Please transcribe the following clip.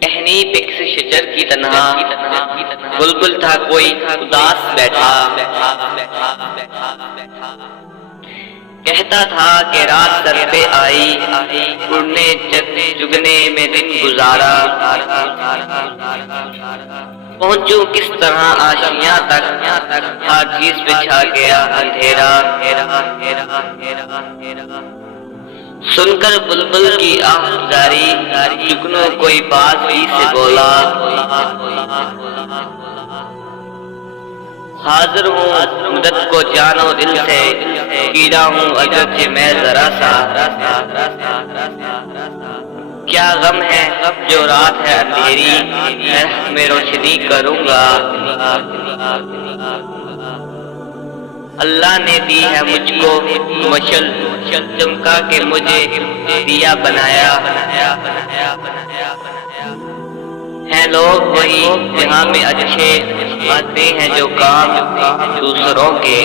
ٹہنی پہ کسی شجر کی تنہا بلبل تھا کوئی اداس بیٹھا، کہتا تھا کہ رات سر پہ آئی، اڑنے چگنے میں دن گزارا، پہنچوں کس طرح آشیاں تک، ہر چیز پہ چھا گیا اندھیرا۔ سن کر بلبل کی آہ جاری، جگنوں کوئی باز ہی سے بولا، حاضر ہوں مدد کو جانو دل سے، کیڑا ہوں اگرچہ میں ذرا سا، کیا غم ہے جو رات ہے اندھیری، میں روشنی کروں گا۔ اللہ نے دی ہے مجھ کو مشل، چمکا کے مجھے دیا بنایا، ہیں لوگ وہی جہاں میں اچھے آتے ہیں جو کام دوسروں کے۔